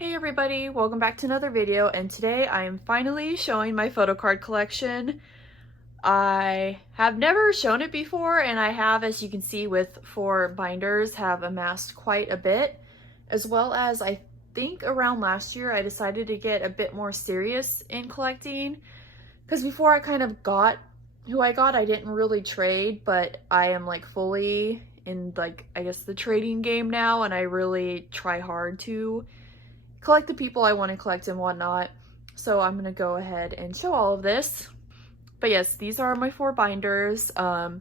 Hey everybody, welcome back to another video, and today I am finally showing my photocard collection. I have never shown it before, and I have, as you can see with 4 binders, have amassed quite a bit, as well as I think around last year I decided to get a bit more serious in collecting, because before I kind of got who I got, I didn't really trade, but I am like fully in like, I guess, the trading game now, and I really try hard to collect the people I want to collect and whatnot. So I'm gonna go ahead and show all of this. But yes, these are my 4 binders. The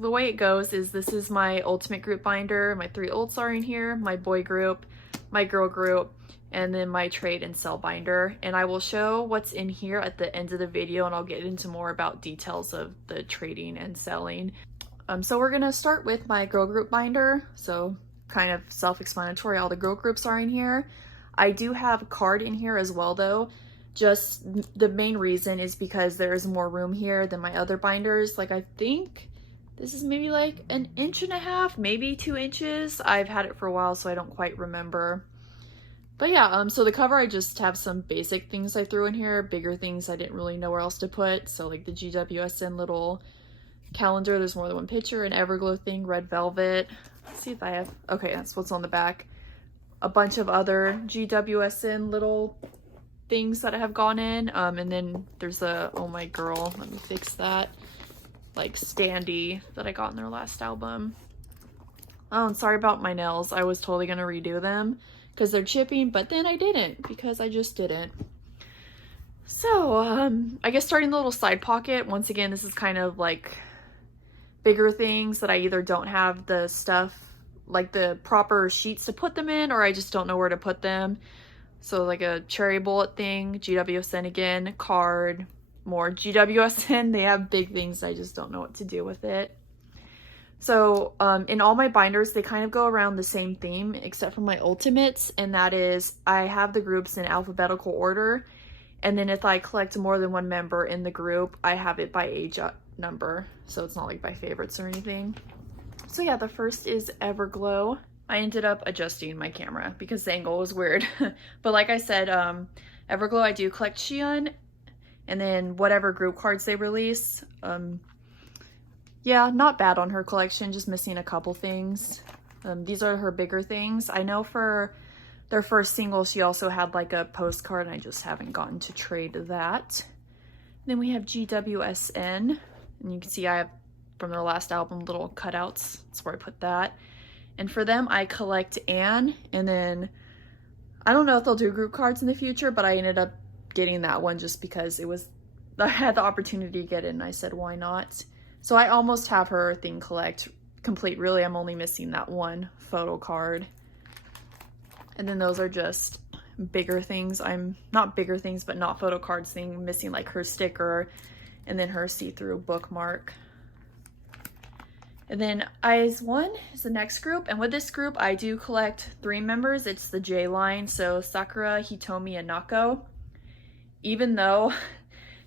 way it goes is this is my ultimate group binder. My 3 ults are in here, my boy group, my girl group, and then my trade and sell binder. And I will show what's in here at the end of the video, and I'll get into more about details of the trading and selling. So we're gonna start with my girl group binder. So kind of self-explanatory, all the girl groups are in here. I do have a card in here as well though. Just the main reason is because there is more room here than my other binders. Like, I think this is maybe like 1.5 inches, maybe 2 inches. I've had it for a while, so I don't quite remember. But yeah, so the cover, I just have some basic things I threw in here, bigger things I didn't really know where else to put. So like the GWSN little calendar, there's more than one picture, an Everglow thing, red velvet. Let's see if I have, okay, that's what's on the back. A bunch of other GWSN little things that have gone in, and then there's a, oh my girl, let me fix that, like standee that I got in their last album. Oh, and sorry about my nails. I was totally gonna redo them because they're chipping, but then I didn't, because I just didn't. So I guess starting the little side pocket, once again, this is kind of like bigger things that I either don't have the stuff, like the proper sheets to put them in, or I just don't know where to put them. So like a cherry bullet thing, GWSN again, card, more GWSN. They have big things, I just don't know what to do with it. So in all my binders, they kind of go around the same theme, except for my ultimates, and that is I have the groups in alphabetical order, and then if I collect more than one member in the group, I have it by age number, so it's not like by favorites or anything. So yeah, the first is Everglow. I ended up adjusting my camera because the angle was weird. But like I said, Everglow, I do collect Xion, and then whatever group cards they release. Yeah, not bad on her collection, just missing a couple things. These are her bigger things. I know for their first single, she also had like a postcard, and I just haven't gotten to trade that. Then we have GWSN, and you can see I have from their last album little cutouts. That's where I put that. And for them, I collect Anne, and then I don't know if they'll do group cards in the future, but I ended up getting that one just because I had the opportunity to get it, and I said, why not? So I almost have her thing complete. Really, I'm only missing that one photo card. And then those are just bigger things. I'm not bigger things, but not photo cards thing. I'm missing like her sticker and then her see-through bookmark. And then IS1 is the next group, and with this group I do collect 3 members. It's the J line, so Sakura, Hitomi, and Nako. Even though,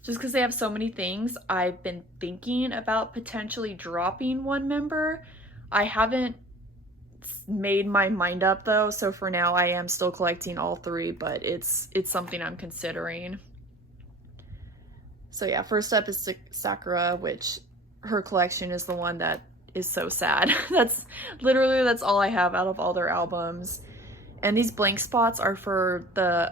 just because they have so many things, I've been thinking about potentially dropping one member. I haven't made my mind up though, so for now I am still collecting all 3, but it's something I'm considering. So yeah, first up is Sakura, which her collection is the one that is so sad. That's all I have out of all their albums. And these blank spots are for the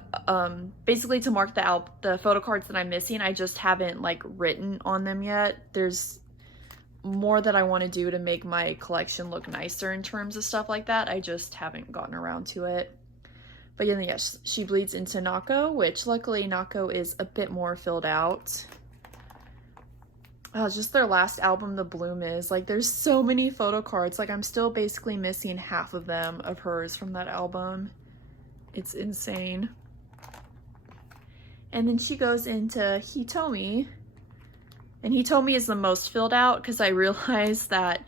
basically to mark the photo cards that I'm missing. I just haven't like written on them yet. There's more that I want to do to make my collection look nicer in terms of stuff like that. I just haven't gotten around to it. But yeah, yes, she bleeds into Nako, which luckily Nako is a bit more filled out. Just their last album, The Bloom, is like, there's so many photo cards. Like, I'm still basically missing half of them of hers from that album. It's insane. And then she goes into Hitomi, and Hitomi is the most filled out because I realized that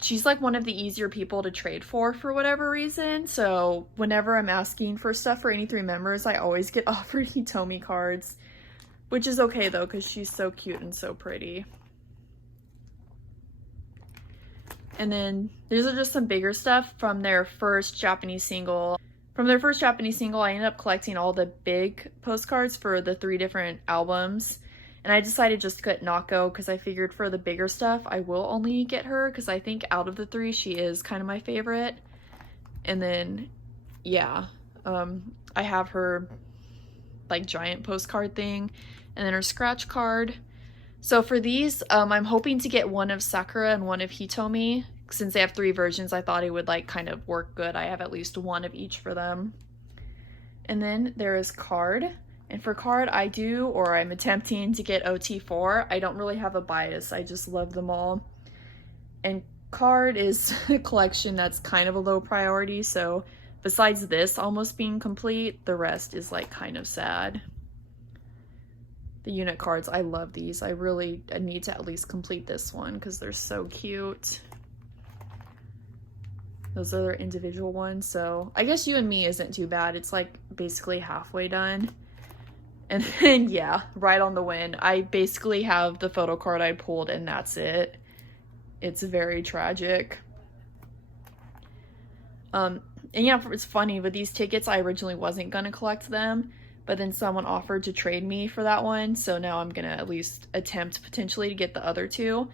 she's like one of the easier people to trade for whatever reason. So whenever I'm asking for stuff for any 3 members, I always get offered Hitomi cards. Which is okay though, because she's so cute and so pretty. And then these are just some bigger stuff from their first Japanese single. from their first Japanese single, I ended up collecting all the big postcards for the 3 different albums. And I decided just to get Nako because I figured for the bigger stuff, I will only get her because I think out of the 3, she is kind of my favorite. And then, yeah, I have her like giant postcard thing and then her scratch card. So for these, I'm hoping to get one of Sakura and one of Hitomi. Since they have 3 versions, I thought it would like kind of work good. I have at least one of each for them. And then there is Card. And for Card, I'm attempting to get OT4. I don't really have a bias. I just love them all. And Card is a collection that's kind of a low priority. So besides this almost being complete, the rest is like kind of sad. The unit cards, I love these. I need to at least complete this one because they're so cute. Those are their individual ones. So I guess You and Me isn't too bad. It's like basically halfway done. And then, yeah, Right on the Wind. I basically have the photo card I pulled and that's it. It's very tragic. And yeah, it's funny, with these tickets, I originally wasn't going to collect them, but then someone offered to trade me for that one, so now I'm going to at least attempt potentially to get the other 2.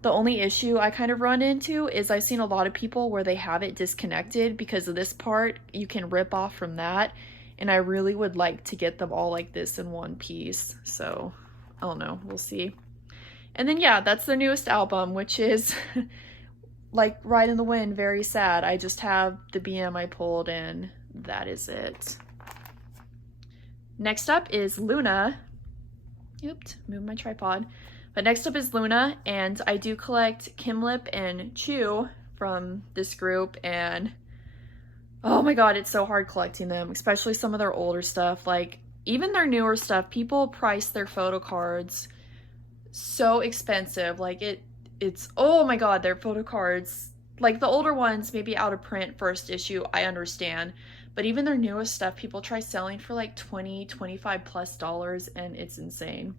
The only issue I kind of run into is I've seen a lot of people where they have it disconnected because of this part. You can rip off from that. And I really would like to get them all like this in one piece. So, I don't know. We'll see. And then, yeah, that's their newest album, which is like Ride in the Wind. Very sad. I just have the BM I pulled and that is it. Next up is Luna. Oops, moved my tripod. But next up is Luna. And I do collect Kim Lip and Chu from this group. And oh my god, it's so hard collecting them, especially some of their older stuff. Like, even their newer stuff, people price their photo cards so expensive. Like, it's, oh my god, their photo cards, like the older ones, maybe out of print first issue, I understand. But even their newest stuff, people try selling for like $20, $25+ and it's insane.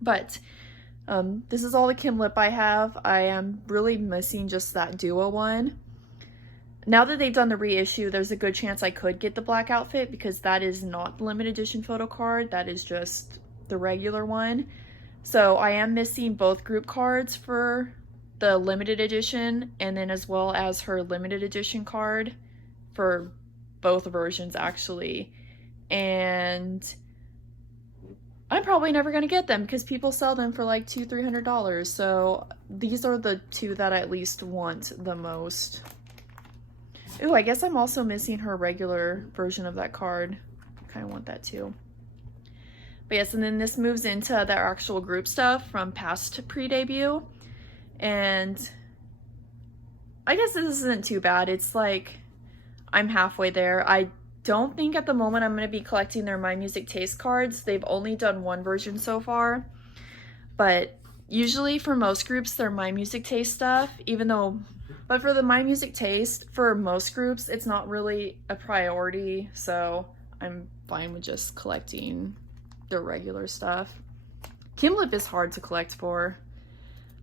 But this is all the Kim Lip I have. I am really missing just that duo one. Now that they've done the reissue, there's a good chance I could get the black outfit because that is not the limited edition photo card. That is just the regular one. So I am missing both group cards for the limited edition and then as well as her limited edition card for both versions actually. And I'm probably never going to get them because people sell them for like $200-300. So these are the 2 that I at least want the most. Ooh, I guess I'm also missing her regular version of that card. I kind of want that too. But yes, and then this moves into their actual group stuff from past pre-debut. And I guess this isn't too bad. It's like I'm halfway there. I don't think at the moment I'm going to be collecting their My Music Taste cards. They've only done 1 version so far. But usually for most groups, they're My Music Taste stuff, but for the My Music Taste, for most groups, it's not really a priority, so I'm fine with just collecting their regular stuff. Kim Lip is hard to collect for.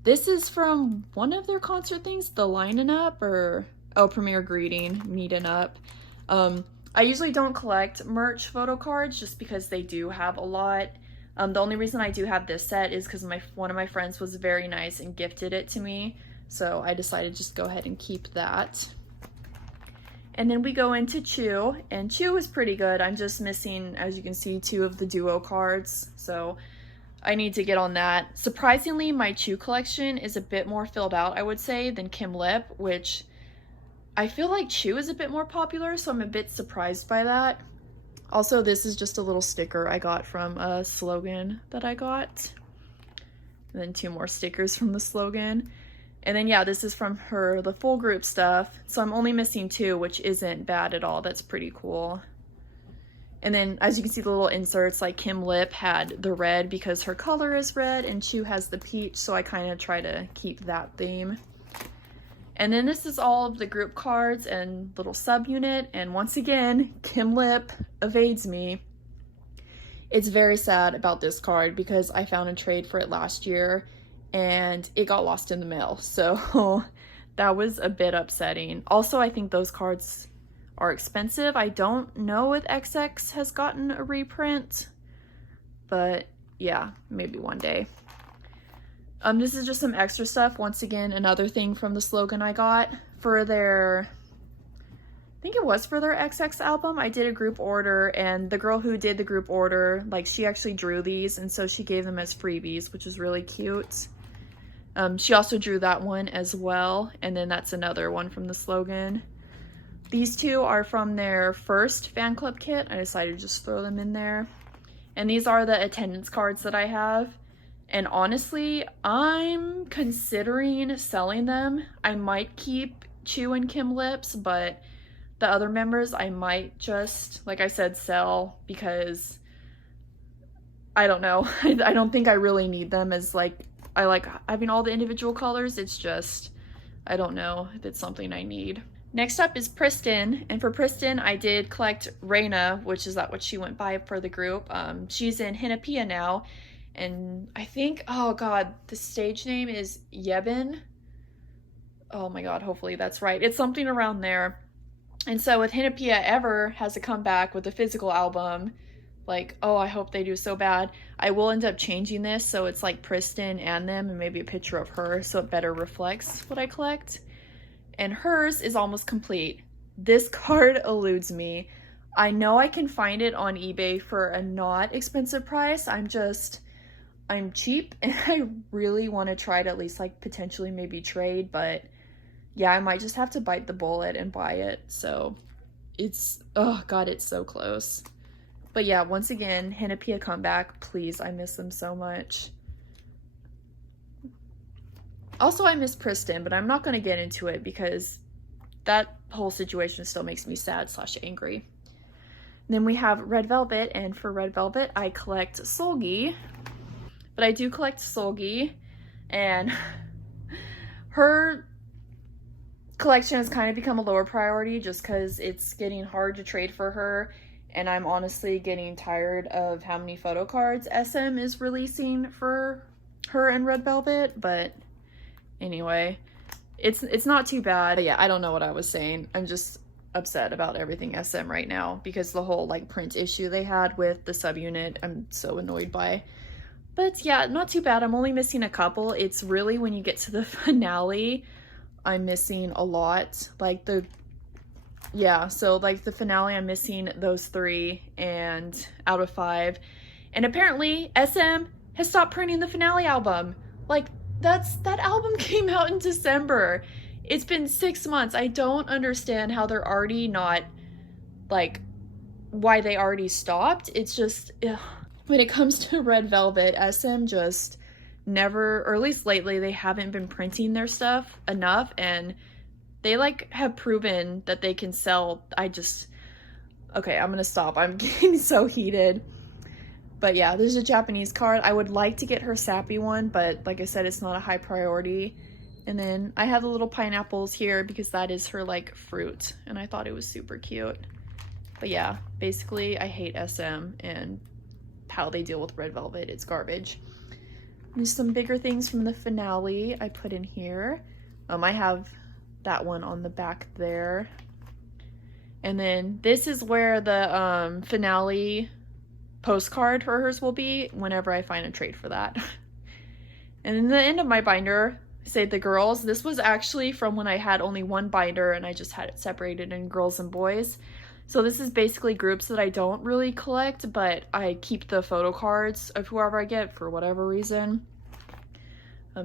This is from one of their concert things, the Lining Up, or, oh, Premiere Greeting, Meeting Up. I usually don't collect merch photo cards just because they do have a lot. The only reason I do have this set is because one of my friends was very nice and gifted it to me. So I decided to just go ahead and keep that. And then we go into Chu, and Chu is pretty good. I'm just missing, as you can see, 2 of the duo cards. So I need to get on that. Surprisingly, my Chu collection is a bit more filled out, I would say, than Kim Lip, which I feel like Chu is a bit more popular, so I'm a bit surprised by that. Also, this is just a little sticker I got from a slogan that I got. And then 2 more stickers from the slogan. And then, yeah, this is from her, the full group stuff. So I'm only missing 2, which isn't bad at all. That's pretty cool. And then, as you can see, the little inserts, like Kim Lip had the red because her color is red, and Chu has the peach, so I kind of try to keep that theme. And then this is all of the group cards and little subunit, and once again, Kim Lip evades me. It's very sad about this card because I found a trade for it last year, and it got lost in the mail, so that was a bit upsetting. Also, I think those cards are expensive. I don't know if XX has gotten a reprint, but yeah, maybe one day. This is just some extra stuff. Once again, another thing from the slogan I got for their, I think it was for their XX album. I did a group order, and the girl who did the group order, like, she actually drew these, and so she gave them as freebies, which is really cute. She also drew that one as well, and then that's another one from the slogan. These two are from their first fan club kit. I decided to just throw them in there. And these are the attendance cards that I have. And honestly, I'm considering selling them. I might keep Chu and Kim Lips, but the other members I might just, like I said, sell, because I don't know. I don't think I really need them, as like, I like having all the individual colors. It's just, I don't know if it's something I need. Next up is Pristin, and for Pristin I did collect Reina, which is what she went by for the group. She's in Hinapia now, and I think, oh god, the stage name is Yebin. Oh my god, hopefully that's right. It's something around there. And so with Hinapia Ever has a comeback with a physical album, like, oh, I hope they do so bad. I will end up changing this so it's like Pristin and them, and maybe a picture of her so it better reflects what I collect. And hers is almost complete. This card eludes me. I know I can find it on eBay for a not expensive price. I'm cheap, and I really want to try to at least like potentially maybe trade, but yeah, I might just have to bite the bullet and buy it. So it's, oh god, it's so close. But yeah, once again, Hinapia comeback, please, I miss them so much. Also, I miss Pristin, but I'm not going to get into it because that whole situation still makes me sad / angry. Then we have Red Velvet, and for Red Velvet, I collect Solgi. But I do collect Solgi, and her collection has kind of become a lower priority just because it's getting hard to trade for her, and I'm honestly getting tired of how many photo cards SM is releasing for her and Red Velvet. But anyway, it's not too bad. But yeah, I don't know what I was saying. I'm just upset about everything SM right now because the whole like print issue they had with the subunit, I'm so annoyed by. But yeah, not too bad. I'm only missing a couple. It's really when you get to the finale, I'm missing a lot. Like the, yeah, so like the finale, I'm missing those 3 and out of 5. And apparently SM has stopped printing the finale album. Like that album came out in December. It's been 6 months. I don't understand how they're already not, like, why they already stopped. It's just, ugh. When it comes to Red Velvet, SM just never, or at least lately, they haven't been printing their stuff enough, and they like have proven that they can sell. Okay, I'm gonna stop. I'm getting so heated. But yeah, there's a Japanese card. I would like to get her Sappy one, but like I said, it's not a high priority. And then I have the little pineapples here because that is her like fruit, and I thought it was super cute. But yeah, basically I hate SM and how they deal with Red Velvet. It's garbage. There's some bigger things from the finale I put in here. I have that one on the back there. And then this is where the finale postcard for hers will be whenever I find a trade for that. And in the end of my binder, Save the Girls. This was actually from when I had only one binder and I just had it separated in girls and boys. So this is basically groups that I don't really collect, but I keep the photo cards of whoever I get for whatever reason.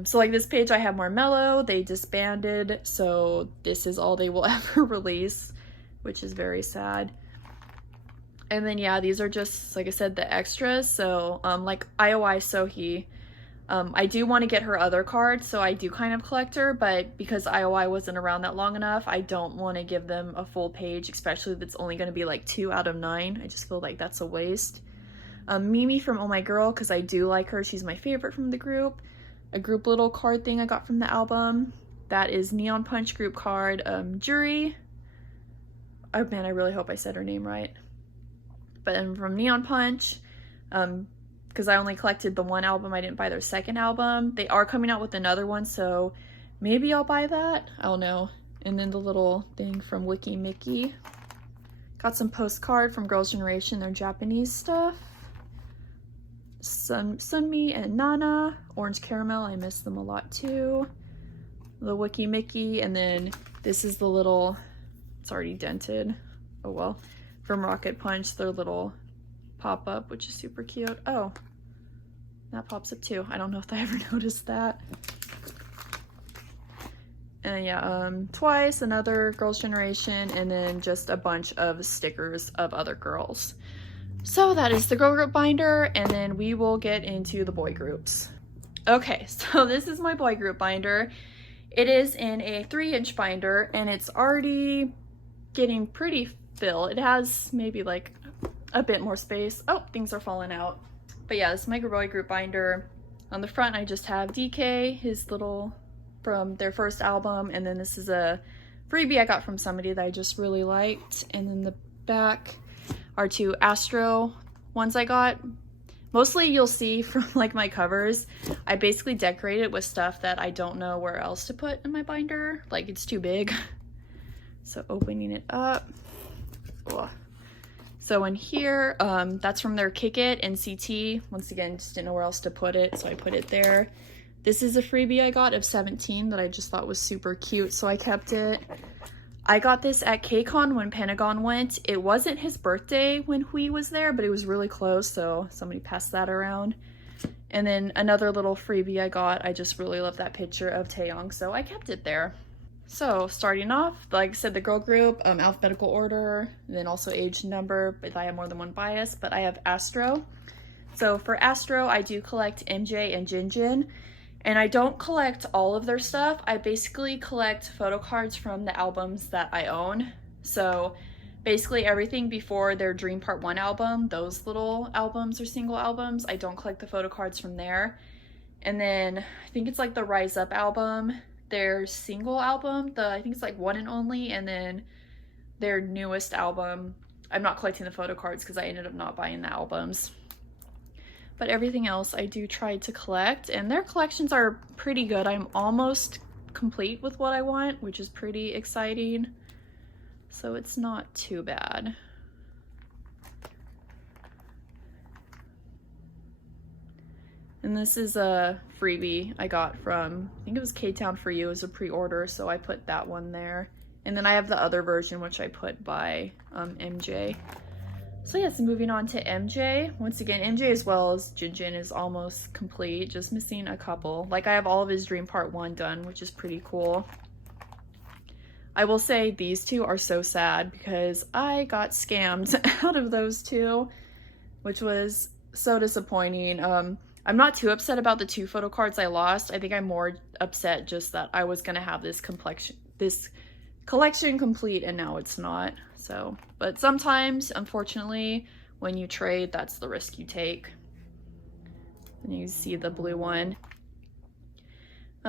So like this page I have Marmello, they disbanded, so this is all they will ever release, which is very sad. And then yeah, these are just, like I said, the extras. So like IOI Sohee, I do want to get her other card, so I do kind of collect her, but because IOI wasn't around that long enough, I don't want to give them a full page, especially if it's only going to be like 2 out of 9. I just feel like that's a waste. Mimi from Oh My Girl, because I do like her. She's my favorite from the group. A group little card thing I got from the album. That is Neon Punch group card. Jury. Oh man, I really hope I said her name right. But then from Neon Punch, because I only collected the one album, I didn't buy their second album. They are coming out with another one, so maybe I'll buy that. I don't know. And then the little thing from Wiki Mickey. Got some postcard from Girls' Generation, their Japanese stuff. Sunmi and Nana, Orange Caramel, I miss them a lot too. The Wiki Mickey, and then this is the little, it's already dented, oh well, from Rocket Punch, their little pop-up, which is super cute. Oh, that pops up too. I don't know if I ever noticed that. And yeah, Twice, another Girls' Generation, and then just a bunch of stickers of other girls. So that is the girl group binder, and then we will get into the boy groups. Okay, so this is my boy group binder. It is in a 3-inch binder, and it's already getting pretty full. It has maybe like a bit more space. Oh, things are falling out. But yeah, this is my boy group binder. On the front, I just have DK, his little, from their first album, and then this is a freebie I got from somebody that I just really liked. And then the back are 2 Astro ones I got. Mostly you'll see from like my covers, I basically decorate it with stuff that I don't know where else to put in my binder. Like it's too big. So opening it up. Ugh. So in here, that's from their Kick It and CT. Once again, just didn't know where else to put it, so I put it there. This is a freebie I got of 17 that I just thought was super cute, so I kept it. I got this at KCON when Pentagon went. It wasn't his birthday when Hui was there, but it was really close, so somebody passed that around. And then another little freebie I got, I just really love that picture of Taeyong, so I kept it there. So starting off, like I said, the girl group, alphabetical order, and then also age number, but I have more than one bias, but I have Astro. So for Astro, I do collect MJ and Jinjin. And I don't collect all of their stuff. I basically collect photo cards from the albums that I own. So basically everything before their Dream Part 1 album, those little albums or single albums, I don't collect the photo cards from there. And then I think it's like the Rise Up album, their single album, I think it's like One and Only, and then their newest album. I'm not collecting the photo cards because I ended up not buying the albums. But everything else I do try to collect, and their collections are pretty good. I'm almost complete with what I want, which is pretty exciting. So it's not too bad. And this is a freebie I got from, I think it was K-Town For You as a pre-order, so I put that one there. And then I have the other version, which I put by MJ. So yes, moving on to MJ. Once again, MJ as well as Jinjin is almost complete, just missing a couple. Like I have all of his Dream Part 1 done, which is pretty cool. I will say these two are so sad because I got scammed out of those two, which was so disappointing. I'm not too upset about the 2 photo cards I lost. I think I'm more upset just that I was gonna have this collection complete and now it's not. So, but sometimes, unfortunately, when you trade, that's the risk you take. And you see the blue one.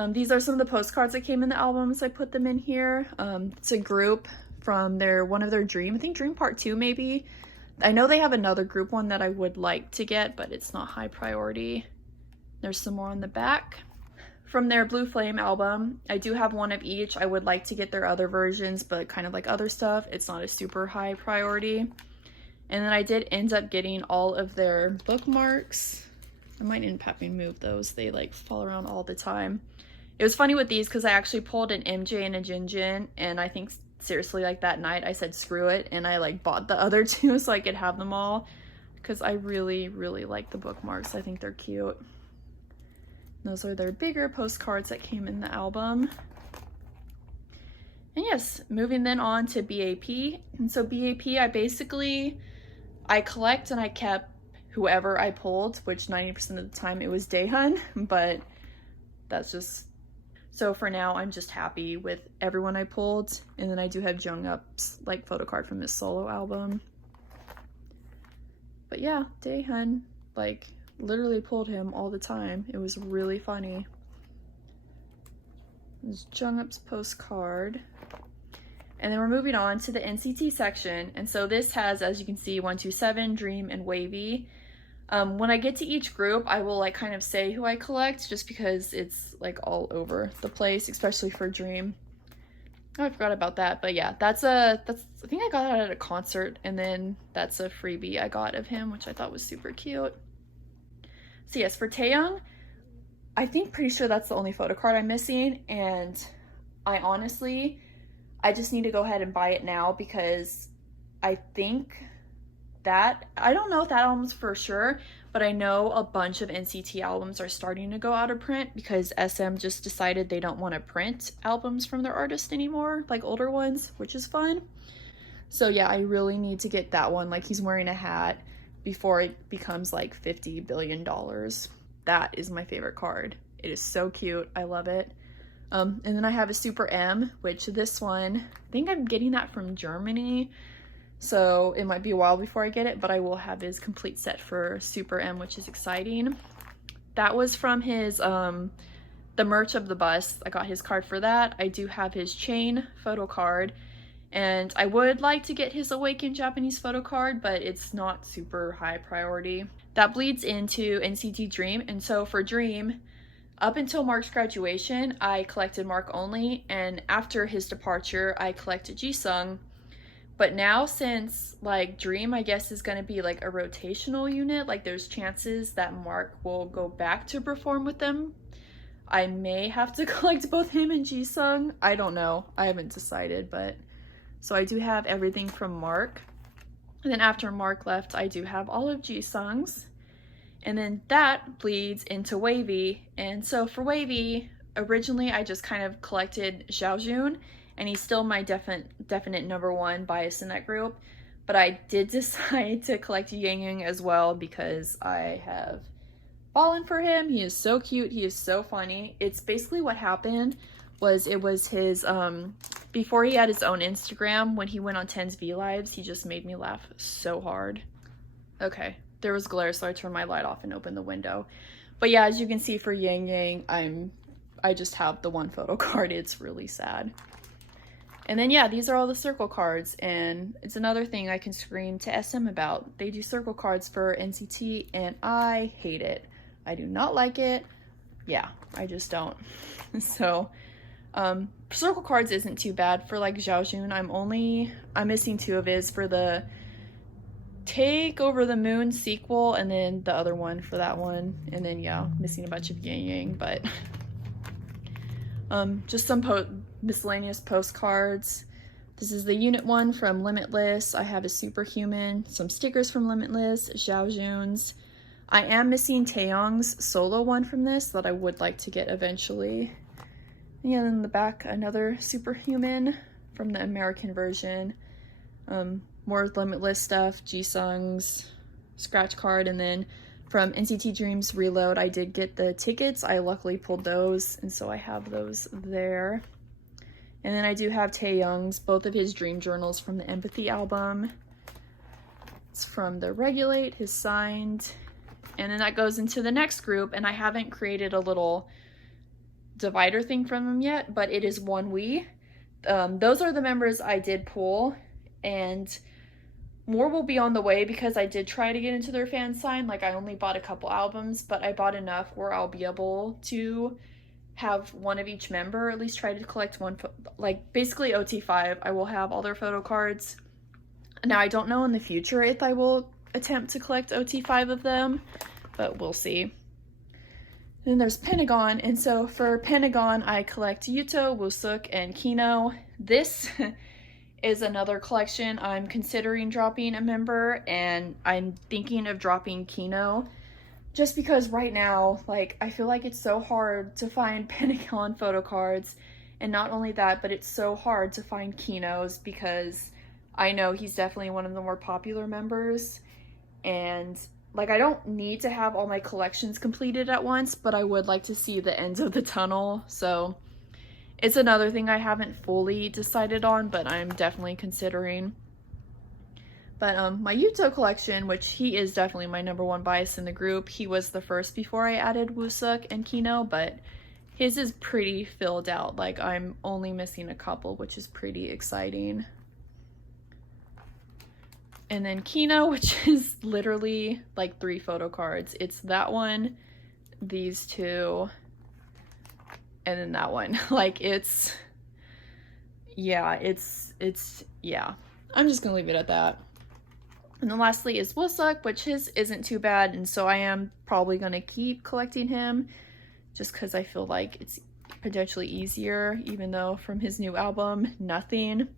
These are some of the postcards that came in the albums. I put them in here. It's a group from one of their I think Dream Part 2 maybe. I know they have another group one that I would like to get, but it's not high priority. There's some more on the back. From their Blue Flame album, I do have one of each. I would like to get their other versions, but kind of like other stuff, it's not a super high priority. And then I did end up getting all of their bookmarks. I might end up having to move those. They like fall around all the time. It was funny with these because I actually pulled an MJ and a Jinjin, and I think seriously like that night I said screw it, and I like bought the other 2 so I could have them all because I really, really like the bookmarks. I think they're cute. Those are their bigger postcards that came in the album. And yes, moving then on to BAP. And so BAP, I collect and I kept whoever I pulled, which 90% of the time it was Daehyun, but that's just, so for now I'm just happy with everyone I pulled. And then I do have Jungup's like photo card from his solo album. But yeah, Daehyun, like, literally pulled him all the time. It was really funny. This is Jungup's postcard. And then we're moving on to the NCT section. And so this has, as you can see, 127, Dream, and Wavy. When I get to each group, I will like kind of say who I collect just because it's like all over the place, especially for Dream. Oh, I forgot about that, but yeah, that's I think I got that at a concert, and then that's a freebie I got of him, which I thought was super cute. So yes, for Taeyong, I think pretty sure that's the only photo card I'm missing, and I honestly, I just need to go ahead and buy it now because I think that, I don't know if that album's for sure, but I know a bunch of NCT albums are starting to go out of print because SM just decided they don't want to print albums from their artists anymore, like older ones, which is fun. So yeah, I really need to get that one. Like, he's wearing a hat before it becomes like $50 billion. That is my favorite card. It is so cute. I love it. And then I have a Super M, which this one, I think I'm getting that from Germany. So it might be a while before I get it, but I will have his complete set for Super M, which is exciting. That was from his, the merch of the bus. I got his card for that. I do have his chain photo card, and I would like to get his Awaken Japanese photo card, but it's not super high priority. That bleeds into NCT Dream, and so for Dream, up until Mark's graduation, I collected Mark only, and after his departure, I collected Jisung. But now, since like Dream, I guess, is going to be like a rotational unit, like there's chances that Mark will go back to perform with them, I may have to collect both him and Jisung. I don't know. I haven't decided, but so I do have everything from Mark. And then after Mark left, I do have all of Jisung's. And then that bleeds into Wavy. And so for Wavy, originally I just kind of collected Xiaojun, and he's still my definite number one bias in that group. But I did decide to collect Yang Yang as well because I have fallen for him. He is so cute. He is so funny. It's basically what happened was, it was his, before he had his own Instagram, when he went on 10's V Lives, he just made me laugh so hard. Okay, there was glare, so I turned my light off and opened the window. But yeah, as you can see for Yang Yang, I just have the one photo card. It's really sad. And then yeah, these are all the circle cards, and it's another thing I can scream to SM about. They do circle cards for NCT, and I hate it. I do not like it. Yeah, I just don't. So, circle cards isn't too bad for like Xiaojun. I'm missing 2 of his for the Take Over the Moon sequel, and then the other one for that one. And then yeah, missing a bunch of Yang Yang, but just some miscellaneous postcards. This is the unit one from Limitless. I have a Superhuman, some stickers from Limitless, Xiaojun's. I am missing Taeyong's solo one from this that I would like to get eventually. And yeah, in the back, another Superhuman from the American version. More Limitless stuff, Jisung's scratch card, and then from NCT Dream's Reload, I did get the tickets. I luckily pulled those, and so I have those there. And then I do have Taeyong's, both of his dream journals from the Empathy album. It's from the Regulate, his signed. And then that goes into the next group, and I haven't created a little divider thing from them yet, but it is One We. Those are the members I did pull, and more will be on the way because I did try to get into their fan sign. Like, I only bought a couple albums, but I bought enough where I'll be able to have one of each member, at least try to collect one, like basically OT5. I will have all their photo cards. Now, I don't know in the future if I will attempt to collect OT5 of them, but we'll see. Then there's Pentagon, and so for Pentagon, I collect Yuto, Woo-suk, and Kino. This is another collection I'm considering dropping a member, and I'm thinking of dropping Kino just because right now, like, I feel like it's so hard to find Pentagon photo cards, and not only that, but it's so hard to find Kino's because I know he's definitely one of the more popular members, and like, I don't need to have all my collections completed at once, but I would like to see the ends of the tunnel. So it's another thing I haven't fully decided on, but I'm definitely considering. But my Yuto collection, which he is definitely my number one bias in the group, he was the first before I added Woo-suk and Kino, but his is pretty filled out. Like, I'm only missing a couple, which is pretty exciting. And then Kino, which is literally like 3 photo cards. It's that one, these 2, and then that one. Like, it's, yeah, yeah. I'm just gonna leave it at that. And then lastly is Wilsuck, which his isn't too bad, and so I am probably gonna keep collecting him just because I feel like it's potentially easier, even though from his new album, nothing.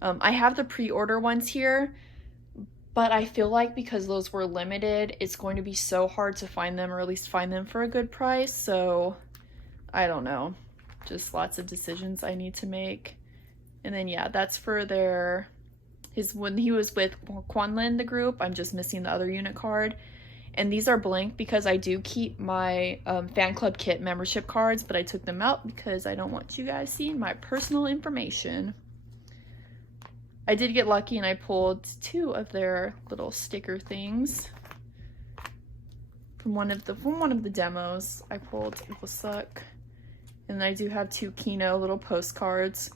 I have the pre-order ones here, but I feel like because those were limited, it's going to be so hard to find them, or at least find them for a good price, so I don't know. Just lots of decisions I need to make. And then yeah, that's for when he was with Kwanlin, the group. I'm just missing the other unit card. And these are blank because I do keep my fan club kit membership cards, but I took them out because I don't want you guys seeing my personal information. I did get lucky and I pulled 2 of their little sticker things from one of the demos. I pulled Wilsuck, and I do have 2 Kino little postcards.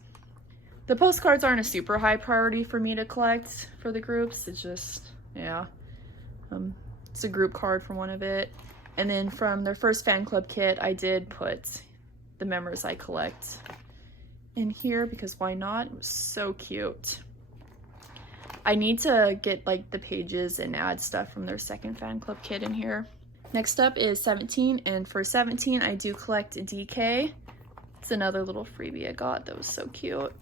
The postcards aren't a super high priority for me to collect for the groups. It's just, yeah. It's a group card from one of it. And then from their first fan club kit, I did put the members I collect in here because why not? It was so cute. I need to get like the pages and add stuff from their second fan club kit in here. Next up is 17, and for 17, I do collect DK. It's another little freebie I got that was so cute.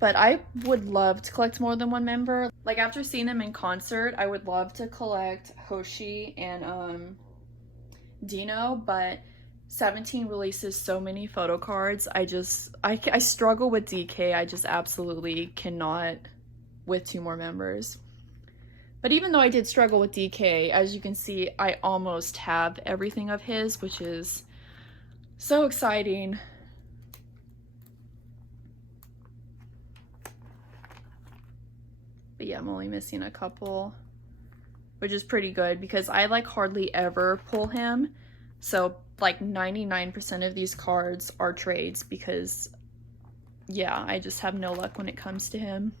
But I would love to collect more than one member. Like after seeing them in concert, I would love to collect Hoshi and Dino, but 17 releases so many photo cards. I struggle with DK. I just absolutely cannot with 2 more members. But even though I did struggle with DK, as you can see, I almost have everything of his, which is so exciting. But yeah, I'm only missing a couple, which is pretty good because I like hardly ever pull him. So like 99% of these cards are trades because yeah, I just have no luck when it comes to him.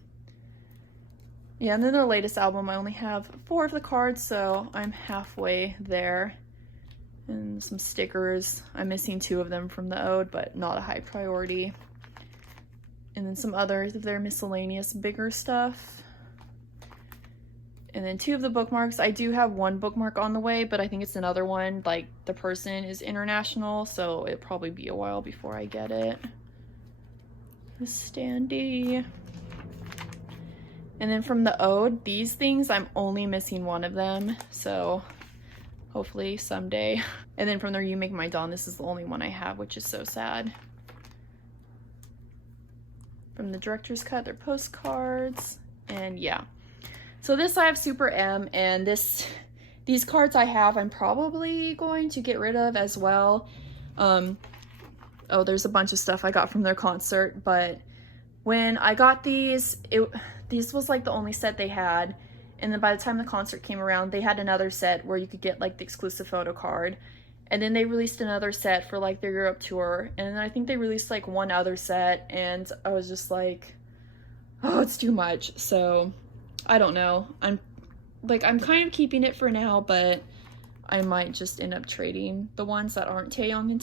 Yeah, and then the latest album, I only have 4 of the cards, so I'm halfway there. And some stickers. I'm missing 2 of them from the Ode, but not a high priority. And then some others of their miscellaneous bigger stuff. And then 2 of the bookmarks. I do have 1 bookmark on the way, but I think it's another one. Like, the person is international, so it'll probably be a while before I get it. The standee. And then from the Ode, these things, I'm only missing 1 of them, so hopefully someday. And then from their You Make My Dawn, this is the only one I have, which is so sad. From the director's cut, their postcards, and yeah. So this I have Super M, and these cards I have, I'm probably going to get rid of as well. Oh, there's a bunch of stuff I got from their concert, but when I got these was like the only set they had, and then by the time the concert came around, they had another set where you could get like the exclusive photo card, and then they released another set for like their Europe tour, and then I think they released like 1 other set, and I was just like, oh, it's too much. So I don't know. I'm kind of keeping it for now, but I might just end up trading the ones that aren't Taeyong and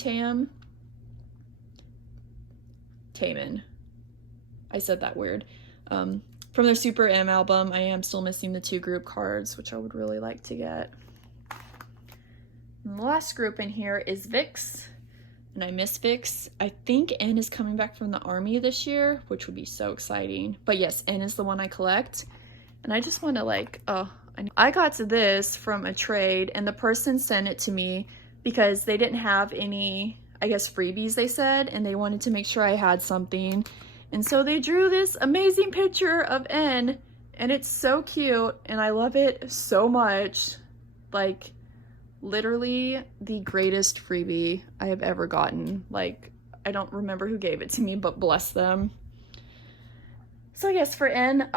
Taemin. I said that weird. From their Super M album, I am still missing the 2 group cards, which I would really like to get. And the last group in here is Vix, and I miss Vix. I think N is coming back from the army this year, which would be so exciting. But yes, N is the one I collect. And I just want to like, I got to this from a trade, and the person sent it to me because they didn't have any, I guess, freebies, they said, and they wanted to make sure I had something. And so they drew this amazing picture of N, and it's so cute, and I love it so much. Like, literally the greatest freebie I have ever gotten. Like, I don't remember who gave it to me, but bless them. So yes, for N,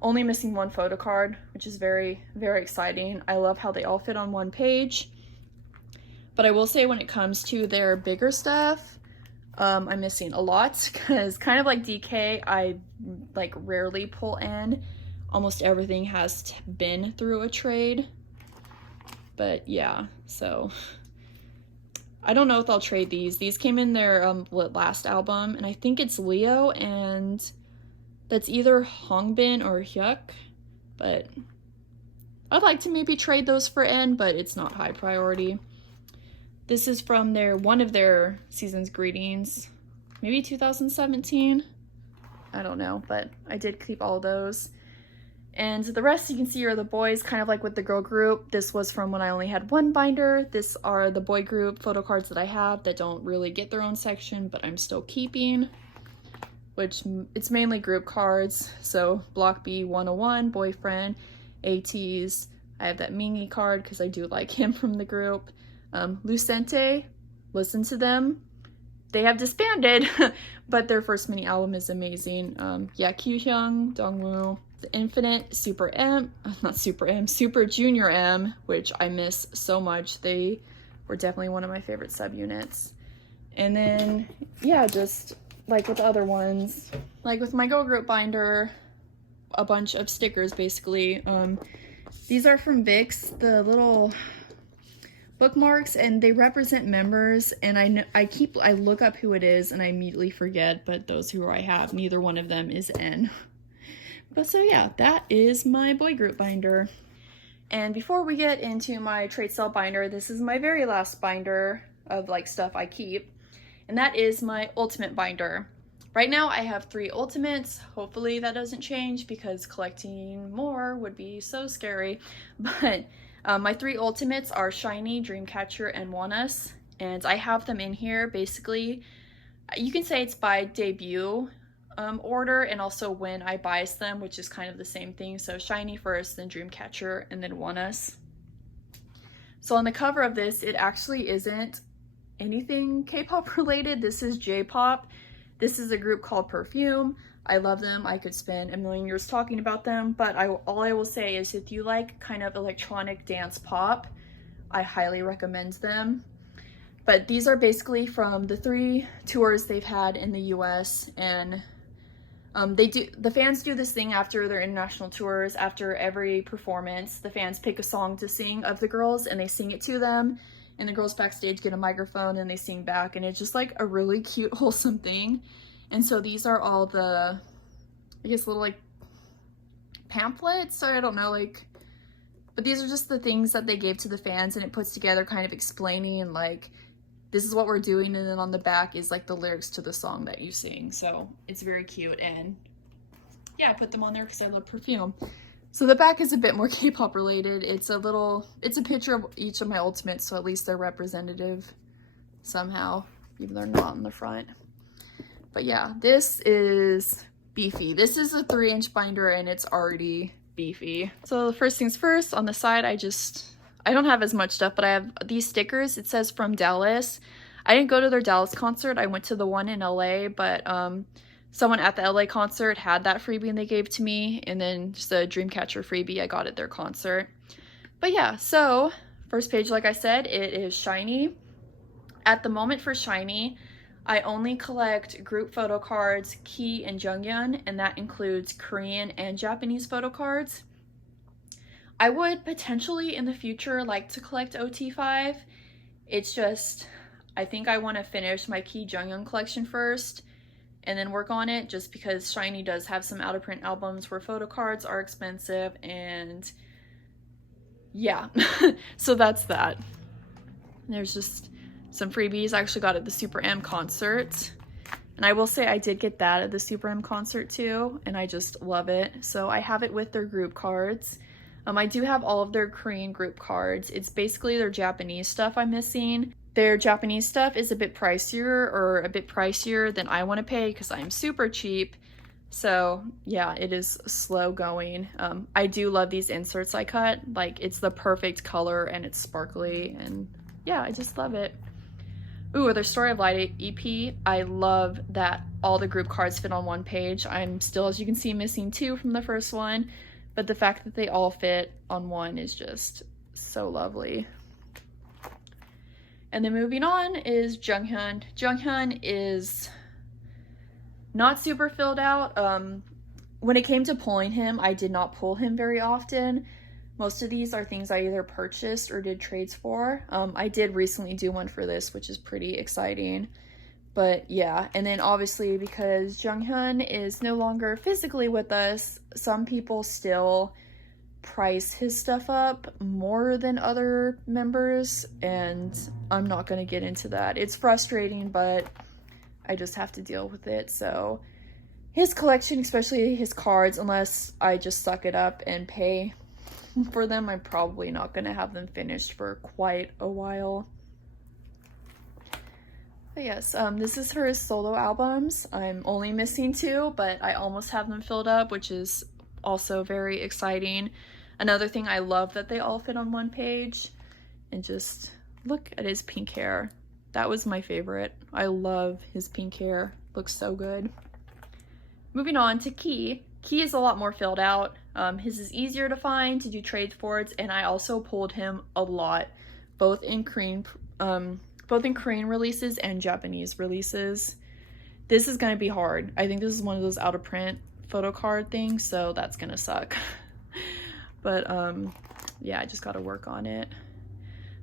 only missing 1 photo card, which is very, very exciting. I love how they all fit on 1 page. But I will say when it comes to their bigger stuff, I'm missing a lot because kind of like DK, I like rarely pull N. Almost everything has been through a trade. But yeah, so I don't know if I'll trade these. These came in their last album, and I think it's Leo, and that's either Hongbin or Hyuk, but I'd like to maybe trade those for N, but it's not high priority. This is from one of their season's greetings, maybe 2017. I don't know, but I did keep all of those. And the rest you can see are the boys, kind of like with the girl group. This was from when I only had one binder. This are the boy group photo cards that I have that don't really get their own section, but I'm still keeping, which it's mainly group cards. So Block B 101, Boyfriend, ATs. I have that Mingy card because I do like him from the group. Lucente, listen to them. They have disbanded, but their first mini album is amazing. Yeah, Kyuhyung, Dongwoo, The Infinite, Super Junior M, which I miss so much. They were definitely one of my favorite subunits. And then, yeah, just like with the other ones, like with my girl group binder, a bunch of stickers basically. These are from Vicks, the little bookmarks, and they represent members, and I look up who it is and I immediately forget, but those who I have, neither one of them is N. But so yeah, that is my boy group binder. And before we get into my trade sale binder, this is my very last binder of like stuff I keep, and that is my ultimate binder. Right now I have 3 ultimates. Hopefully that doesn't change because collecting more would be so scary. But my 3 ultimates are Shiny, Dreamcatcher, and Want Us, and I have them in here basically. You can say it's by debut order and also when I buys them, which is kind of the same thing. So Shiny first, then Dreamcatcher, and then Want Us. So on the cover of this, it actually isn't anything K-pop related. This is J-pop. This is a group called Perfume. I love them. I could spend a million years talking about them, but all I will say is if you like kind of electronic dance pop, I highly recommend them. But these are basically from the 3 tours they've had in the US, and the fans do this thing after their international tours. After every performance, the fans pick a song to sing of the girls and they sing it to them, and the girls backstage get a microphone and they sing back, and it's just like a really cute, wholesome thing. And so these are all the, I guess, little like pamphlets, or I don't know, like, but these are just the things that they gave to the fans, and it puts together kind of explaining like, this is what we're doing, and then on the back is like the lyrics to the song that you sing. So it's very cute, and yeah, I put them on there because I love Perfume. So the back is a bit more K-pop related. It's a picture of each of my ultimates, so at least they're representative somehow, even though they're not on the front. But yeah, this is beefy. This is a 3-inch binder and it's already beefy. So the first things first, on the side, I don't have as much stuff, but I have these stickers. It says from Dallas. I didn't go to their Dallas concert. I went to the one in LA, but someone at the LA concert had that freebie and they gave to me, and then just a Dreamcatcher freebie I got at their concert. But yeah, so first page, like I said, it is Shiny. At the moment for Shiny, I only collect group photo cards, Key and Junghyun, and that includes Korean and Japanese photo cards. I would potentially in the future like to collect OT5. It's just, I think I want to finish my Key Junghyun collection first and then work on it, just because Shiny does have some out of print albums where photo cards are expensive, and yeah, so that's that. There's just some freebies I actually got at the Super M concert, and I will say I did get that at the Super M concert too, and I just love it. So I have it with their group cards. I do have all of their Korean group cards. It's basically their Japanese stuff I'm missing. Their Japanese stuff is a bit pricier than I want to pay because I'm super cheap. So yeah, it is slow going. I do love these inserts I cut. Like, it's the perfect color and it's sparkly, and yeah, I just love it. Ooh, their Story of Light EP. I love that all the group cards fit on one page. I'm still, as you can see, missing 2 from the first one, but the fact that they all fit on one is just so lovely. And then moving on is Junghyun. Junghyun is not super filled out. When it came to pulling him, I did not pull him very often, Most of these are things I either purchased or did trades for. I did recently do one for this, which is pretty exciting. But yeah, and then obviously because Junghyun is no longer physically with us, some people still price his stuff up more than other members, and I'm not going to get into that. It's frustrating, but I just have to deal with it. So his collection, especially his cards, unless I just suck it up and pay for them, I'm probably not going to have them finished for quite a while. But yes, this is her solo albums. I'm only missing 2, but I almost have them filled up, which is also very exciting. Another thing, I love that they all fit on one page. And just look at his pink hair. That was my favorite. I love his pink hair. Looks so good. Moving on to Key. Key is a lot more filled out. His is easier to find, to do trades for, and I also pulled him a lot, both in Korean releases and Japanese releases. This is going to be hard. I think this is one of those out of print photo card things, so that's going to suck. But yeah, I just got to work on it.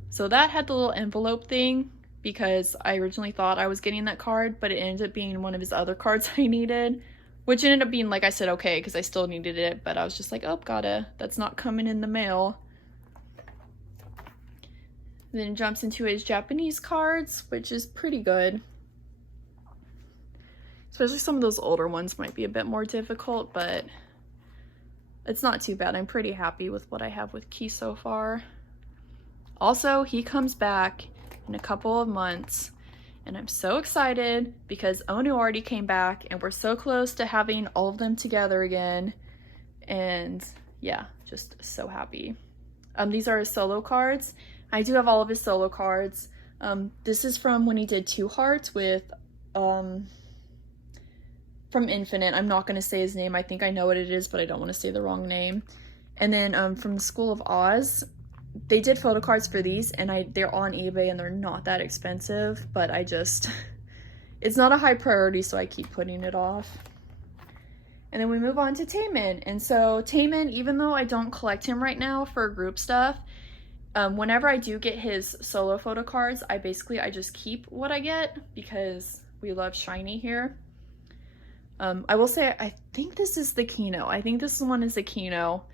So that had the little envelope thing because I originally thought I was getting that card, but it ended up being one of his other cards I needed. Which ended up being, like I said, okay, because I still needed it, but I was just like, oh, that's not coming in the mail. Then it jumps into his Japanese cards, which is pretty good. Especially some of those older ones might be a bit more difficult, but it's not too bad. I'm pretty happy with what I have with Key so far. Also, he comes back in a couple of months. And I'm so excited because Onu already came back and we're so close to having all of them together again. And yeah, just so happy. These are his solo cards. I do have all of his solo cards. This is from when he did 2 Hearts with, from Infinite. I'm not going to say his name. I think I know what it is, but I don't want to say the wrong name. And then from the School of Oz. They did photo cards for these, and they're on eBay and they're not that expensive, but it's not a high priority, so I keep putting it off. And then we move on to Taemin. And so Taemin, even though I don't collect him right now for group stuff, whenever I do get his solo photo cards, I just keep what I get because we love shiny here. I will say, I think this is the Kino. I think this one is the Kino.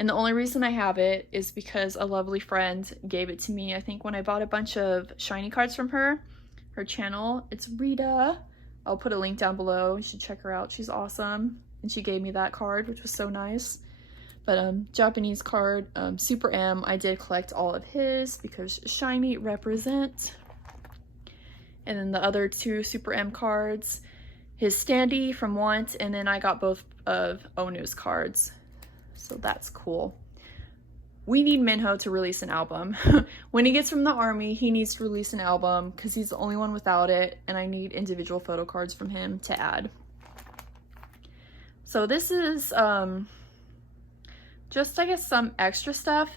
And the only reason I have it is because a lovely friend gave it to me, I think when I bought a bunch of shiny cards from her channel. It's Rita. I'll put a link down below. You should check her out. She's awesome. And she gave me that card, which was so nice. But Japanese card, Super M, I did collect all of his because shiny represent. And then the other 2 Super M cards, his standee from Want, and then I got both of Onu's cards. So that's cool. We need Minho to release an album. When he gets from the army, he needs to release an album because he's the only one without it, and I need individual photo cards from him to add. So this is just, I guess, some extra stuff.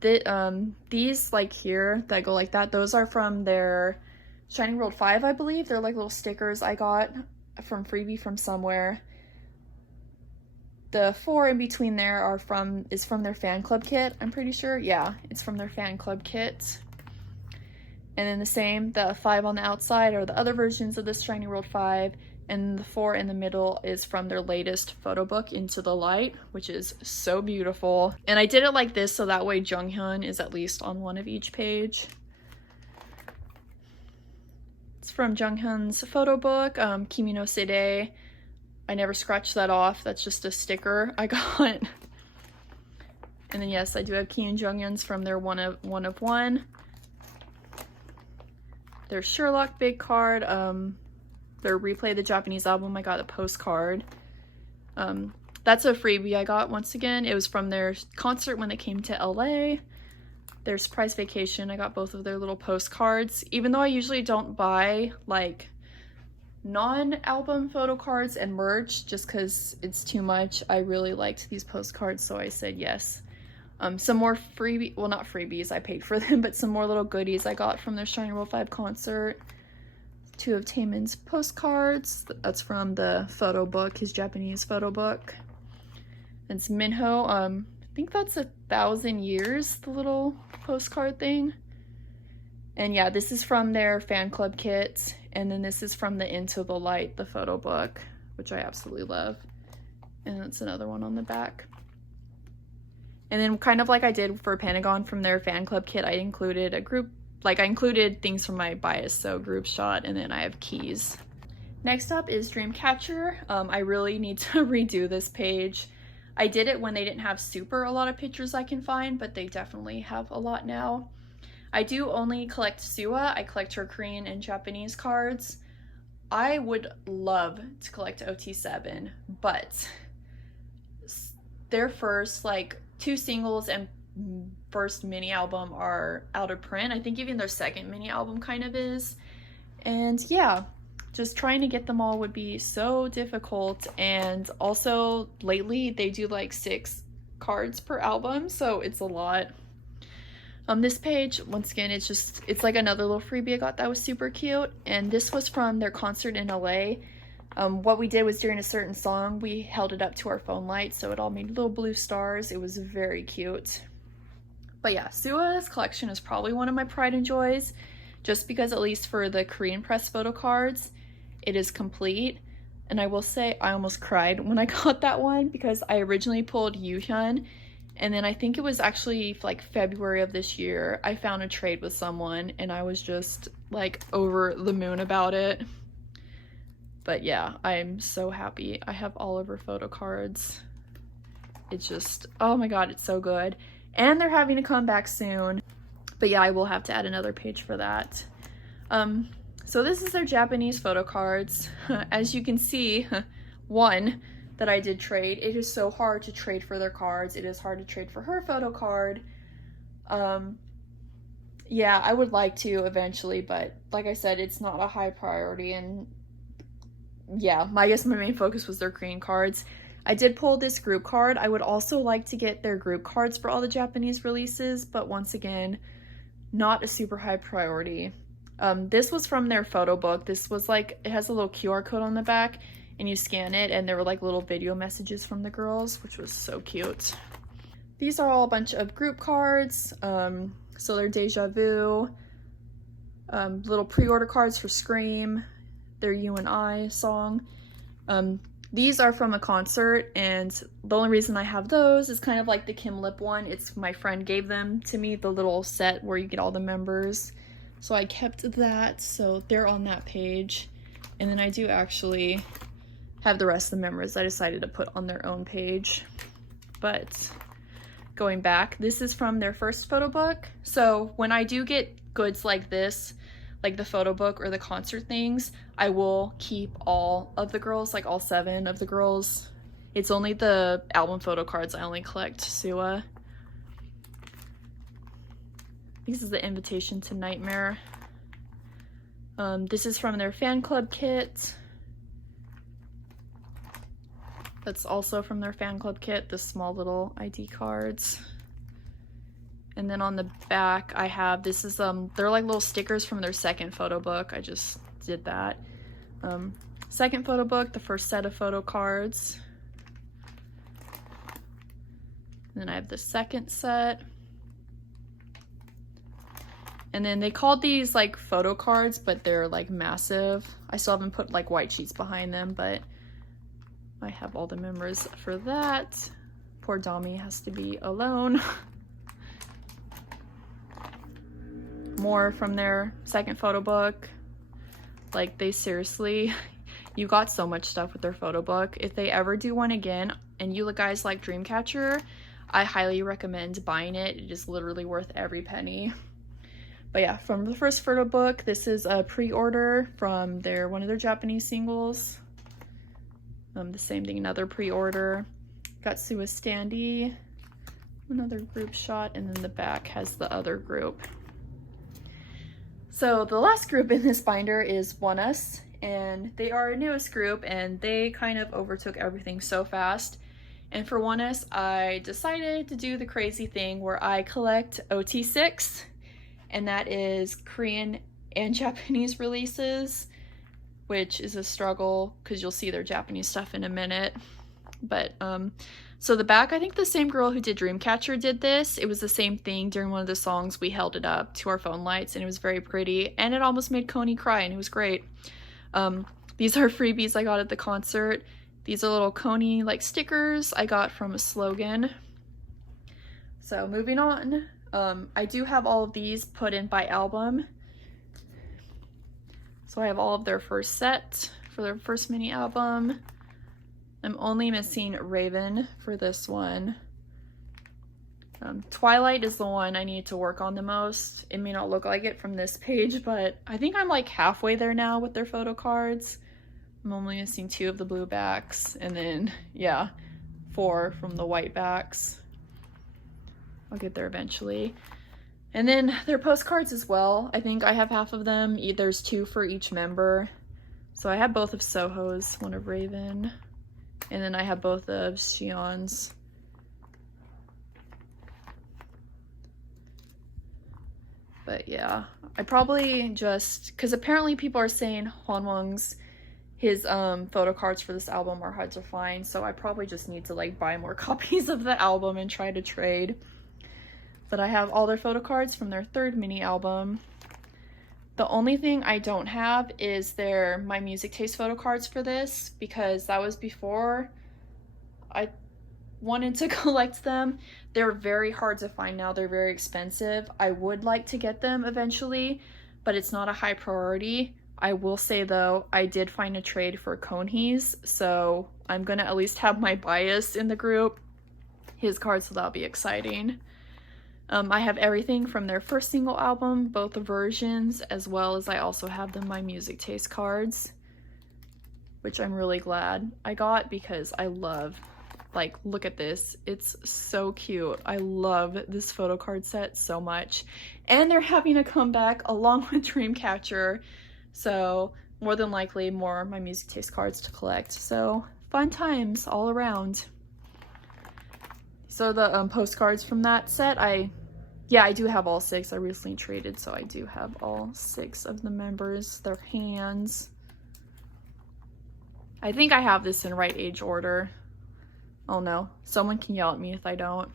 That these, like here, that go like that, those are from their Shining World 5, I believe. They're like little stickers I got from freebie from somewhere. The 4 in between there is from their fan club kit, I'm pretty sure. Yeah, it's from their fan club kit. And then the same, the 5 on the outside are the other versions of this Shining World 5, and the 4 in the middle is from their latest photo book, Into the Light, which is so beautiful. And I did it like this so that way Junghyun is at least on one of each page. It's from Junghyun's photo book, Kimi no Seide. I never scratched that off. That's just a sticker I got. And then yes, I do have Key and Junghyun's from their one of one. Their Sherlock big card. Their Replay the Japanese album. I got a postcard. That's a freebie I got once again. It was from their concert when they came to LA. Their Surprise Vacation. I got both of their little postcards. Even though I usually don't buy like non-album photo cards and merch just because it's too much, I really liked these postcards, so I said yes. Some more freebie, well, not freebies, I paid for them, but some more little goodies I got from their Shining World 5 concert. 2 of Taemin's postcards. That's from the photo book, his Japanese photo book. And some Minho. think that's 1,000 years, the little postcard thing. And yeah, this is from their fan club kit. And then this is from the Into the Light, the photo book, which I absolutely love. And that's another one on the back. And then kind of like I did for Pentagon from their fan club kit, I included a group, like I included things from my bias, so group shot, and then I have keys. Next up is Dreamcatcher. I really need to redo this page. I did it when they didn't have a lot of pictures I can find, but they definitely have a lot now. I do only collect Suwa. I collect her Korean and Japanese cards. I would love to collect OT7, but their first like 2 singles and first mini album are out of print. I think even their second mini album kind of is. And yeah, just trying to get them all would be so difficult. And also lately they do like 6 cards per album, so it's a lot. This page, once again, it's like another little freebie I got that was super cute. And this was from their concert in LA. What we did was during a certain song, we held it up to our phone light, so it all made little blue stars. It was very cute. But yeah, Suwa's collection is probably one of my pride and joys, just because at least for the Korean press photo cards, it is complete. And I will say I almost cried when I got that one because I originally pulled Yuhyun, and then I think it was actually like February of this year, I found a trade with someone and I was just like over the moon about it. But yeah, I'm so happy. I have all of her photo cards. It's just, oh my god, it's so good. And they're having a comeback soon. But yeah, I will have to add another page for that. So this is their Japanese photo cards. As you can see, one that I did trade. It is so hard to trade for their cards. It is hard to trade for her photo card. Yeah, I would like to eventually, but like I said, it's not a high priority. And yeah, I guess my main focus was their Korean cards. I did pull this group card. I would also like to get their group cards for all the Japanese releases, but once again, not a super high priority. This was from their photo book. This was like, it has a little QR code on the back and you scan it and there were like little video messages from the girls, which was so cute. These are all a bunch of group cards. So they're Deja Vu, little pre-order cards for Scream, their You and I song. These are from a concert, and the only reason I have those is kind of like the Kim Lip one. It's my friend gave them to me, the little set where you get all the members. So I kept that, so they're on that page. And then I do actually have the rest of the members I decided to put on their own page. But going back, this is from their first photo book. So when I do get goods like this, like the photo book or the concert things, I will keep all of the girls, like all 7 of the girls. It's only the album photo cards I only collect Suwa. This is the Invitation to Nightmare. This is from their fan club kit. That's also from their fan club kit, the small little ID cards. And then on the back I have, this is, they're like little stickers from their second photo book. I just did that. Second photo book, the first set of photo cards. And then I have the second set. And then they called these like photo cards, but they're like massive. I still haven't put like white sheets behind them, but I have all the members for that. Poor Dami has to be alone. More from their second photo book. Like, they seriously, you got so much stuff with their photo book. If they ever do one again and you guys like Dreamcatcher, I highly recommend buying it. It is literally worth every penny. But yeah, from the first photo book, this is a pre-order from one of their Japanese singles. The same thing, another pre-order. Got Suwa Standy, another group shot, and then the back has the other group. So the last group in this binder is ONEUS, and they are our newest group, and they kind of overtook everything so fast. And for ONEUS, I decided to do the crazy thing where I collect OT6, and that is Korean and Japanese releases, which is a struggle because you'll see their Japanese stuff in a minute. But so the back, I think the same girl who did Dreamcatcher did this. It was the same thing during one of the songs. We held it up to our phone lights and it was very pretty, and it almost made Coney cry, and it was great. These are freebies I got at the concert. These are little Coney like stickers I got from a slogan. So moving on, I do have all of these put in by album. So I have all of their first set for their first mini album. I'm only missing Raven for this one. Twilight is the one I need to work on the most. It may not look like it from this page, but I think I'm like halfway there now with their photo cards. I'm only missing 2 of the blue backs, and then, yeah, 4 from the white backs. I'll get there eventually. And then their postcards as well. I think I have half of them. There's 2 for each member. So I have both of Soho's, one of Raven, and then I have both of Xi'an's. But yeah, I probably just, because apparently people are saying Hwanwoong's, his photo cards for this album are hard to find, so I probably just need to like buy more copies of the album and try to trade. But I have all their photo cards from their 3rd mini album. The only thing I don't have is their My Music Taste photo cards for this, because that was before I wanted to collect them. They're very hard to find now. They're very expensive. I would like to get them eventually, but it's not a high priority. I will say though, I did find a trade for Coney's, so I'm gonna at least have my bias in the group, his cards, so that'll be exciting. I have everything from their first single album, both the versions, as well as I also have the My Music Taste cards, which I'm really glad I got because I love, like, look at this. It's so cute. I love this photo card set so much. And they're having a comeback along with Dreamcatcher, so more than likely more My Music Taste cards to collect. So fun times all around. So the postcards from that set, I do have all 6. I recently traded, so I do have all 6 of the members, their hands. I think I have this in right age order. Oh no, someone can yell at me if I don't.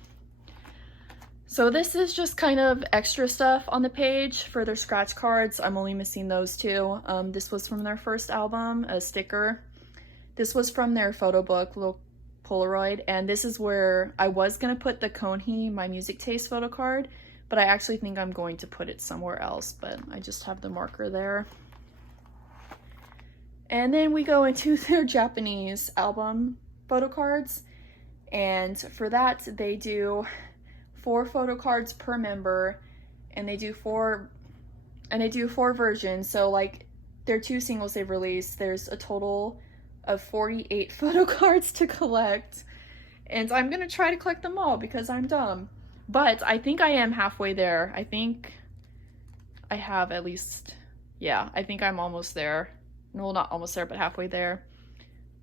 So this is just kind of extra stuff on the page for their scratch cards. I'm only missing those 2. This was from their first album, a sticker. This was from their photo book, little Polaroid, and this is where I was gonna put the Coney My Music Taste photo card, but I actually think I'm going to put it somewhere else, but I just have the marker there. And then we go into their Japanese album photo cards, and for that they do 4 photo cards per member, and they do 4 versions. So like their 2 singles they've released, there's a total of 48 photo cards to collect, and I'm gonna try to collect them all because I'm dumb. But I think I am halfway there. I think I have at least, yeah, I think I'm almost there. Well, not almost there, but halfway there.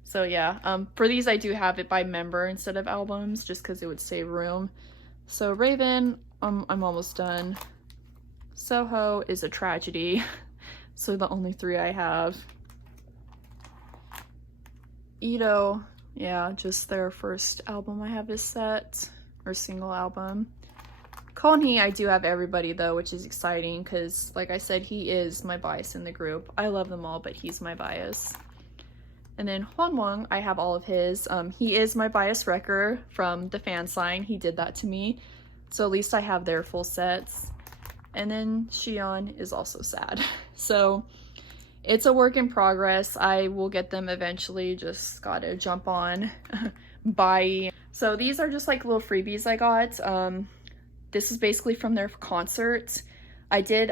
So yeah, for these I do have it by member instead of albums, just because it would save room. So Raven, I'm almost done. Soho is a tragedy. So the only 3 I have. Ito, yeah, just their first album I have is set, or single album. Coney, I do have everybody though, which is exciting because, like I said, he is my bias in the group. I love them all, but he's my bias. And then Hwanwoong, I have all of his. He is my bias wrecker from the fan sign. He did that to me. So at least I have their full sets. And then Xi'an is also sad. So it's a work in progress. I will get them eventually, just gotta jump on. Bye. So these are just like little freebies I got. This is basically from their concert. I did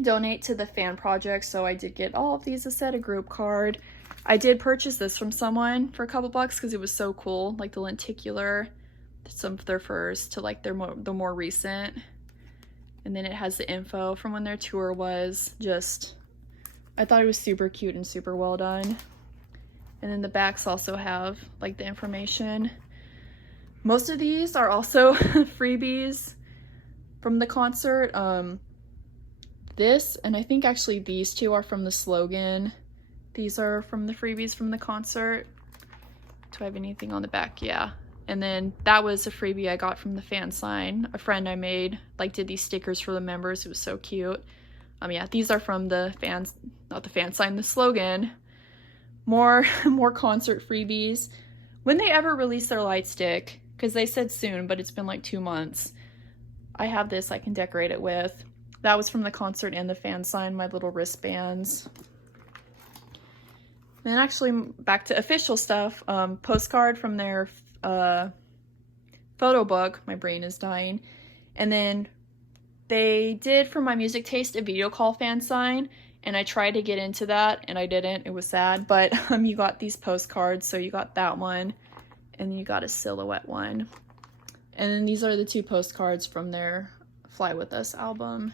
donate to the fan project, so I did get all of these, a set, a group card. I did purchase this from someone for a couple bucks because it was so cool, like the lenticular, some of their first to like the more recent. And then it has the info from when their tour was. Just, I thought it was super cute and super well done. And then the backs also have like the information. Most of these are also freebies from the concert. This, and I think actually these 2 are from the slogan. These are from the freebies from the concert. Do I have anything on the back? Yeah. And then that was a freebie I got from the fan sign. A friend I made, like, did these stickers for the members. It was so cute. Yeah, these are from the fans, not the fan sign, the slogan. More concert freebies. When they ever release their light stick, because they said soon, but it's been like 2 months. I have this I can decorate it with. That was from the concert and the fan sign, my little wristbands. Then actually back to official stuff, postcard from their photo book. My brain is dying. And then they did, for my music taste, a video call fan sign, and I tried to get into that and I didn't. It was sad, but you got these postcards. So you got that one and then you got a silhouette one. And then these are the 2 postcards from their Fly With Us album.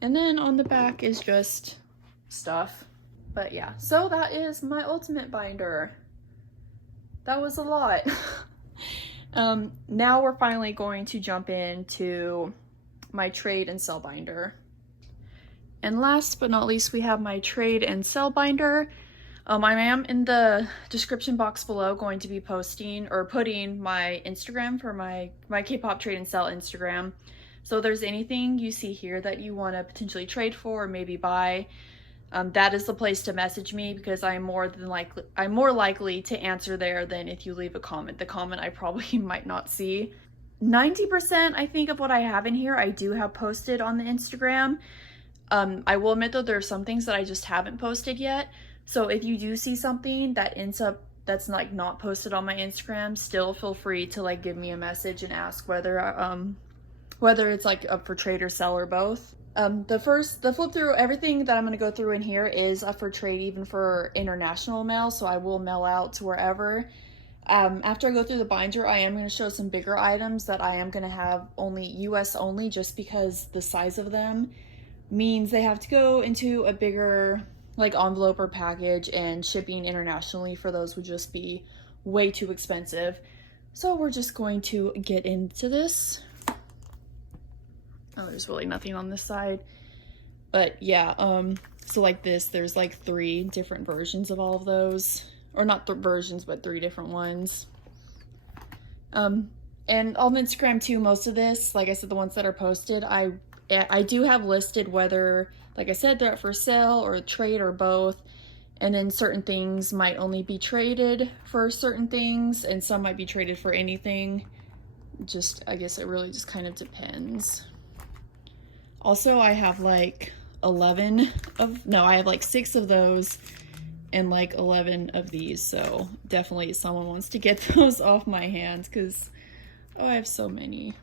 And then on the back is just stuff. But yeah, so that is my ultimate binder. That was a lot. Now we're finally going to jump into my trade and sell binder. And last but not least, we have my trade and sell binder. I am in the description box below going to be posting or putting my Instagram for my Kpop trade and sell Instagram. So if there's anything you see here that you want to potentially trade for or maybe buy, that is the place to message me, because I'm more likely to answer there than if you leave a comment. The comment I probably might not see. 90% I think of what I have in here I do have posted on the Instagram. I will admit though, there are some things that I just haven't posted yet. So if you do see something that ends up that's like not posted on my Instagram, still feel free to like give me a message and ask whether it's like up for trade or sell or both. The flip through, everything that I'm going to go through in here is up for trade even for international mail, so I will mail out to wherever. After I go through the binder, I am going to show some bigger items that I am going to have only US only, just because the size of them means they have to go into a bigger like envelope or package, and shipping internationally for those would just be way too expensive. So we're just going to get into this. Oh, there's really nothing on this side. But yeah, so like this, there's like 3 different versions of all of those. Or not the versions, but 3 different ones. And on Instagram too, most of this, like I said, the ones that are posted, I do have listed whether, like I said, they're up for sale or trade or both. And then certain things might only be traded for certain things, and some might be traded for anything. Just, I guess it really just kind of depends. Also, I have like 6 of those and like 11 of these. So definitely someone wants to get those off my hands, because, oh, I have so many.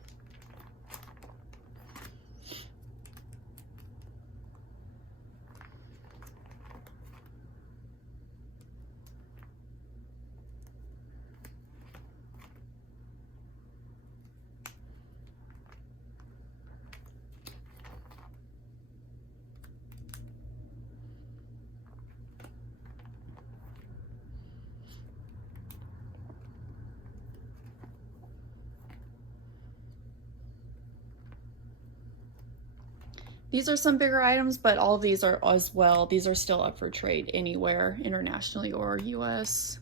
These are some bigger items, but all of these are as well. These are still up for trade anywhere, internationally or US.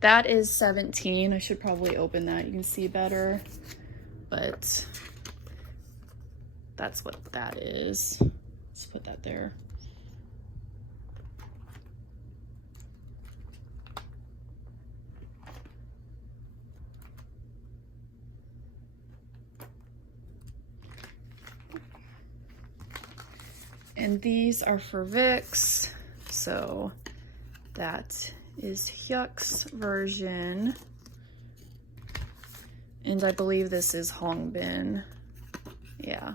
That is 17. I should probably open that. You can see better, but that's what that is. Let's put that there. And these are for Vicks, so that is Hyuk's version. And I believe this is Hongbin. Yeah,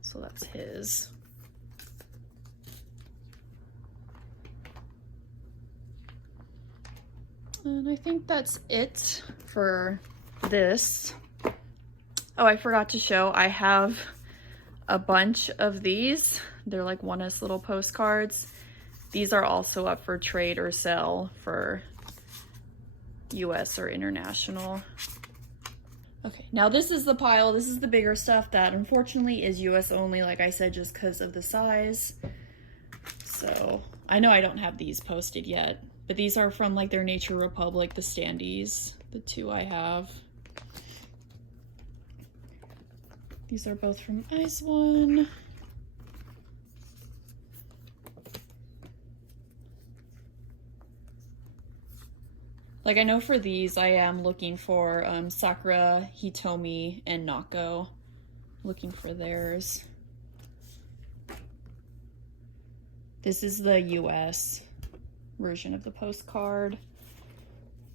so that's his. And I think that's it for this. Oh, I forgot to show, I have a bunch of these. They're like one-us little postcards. These are also up for trade or sell for US or international. Okay, now this is the pile. This is the bigger stuff that unfortunately is US only, like I said, just because of the size. So I know I don't have these posted yet, but these are from like their Nature Republic, the standees, the two I have. These are both from Ice One. Like I know for these I am looking for Sakura, Hitomi, and Nako. Looking for theirs. This is the US version of the postcard.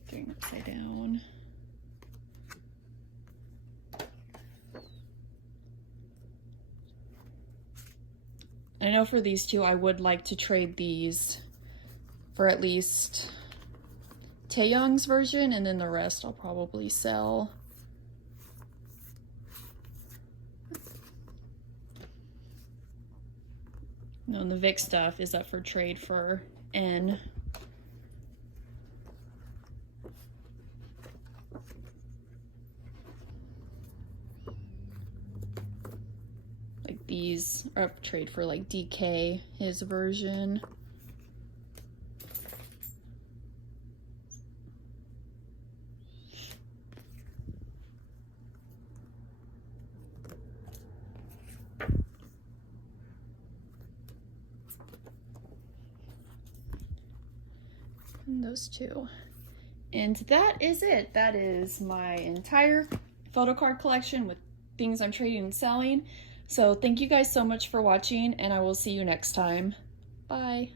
Doing upside down. I know for these two I would like to trade these for at least Taeyong's version, and then the rest I'll probably sell. No, and the Vic stuff is up for trade for N. Like these are up for trade for like DK, his version. And those two. And that is it. That is my entire photocard collection with things I'm trading and selling. So thank you guys so much for watching, and I will see you next time. Bye.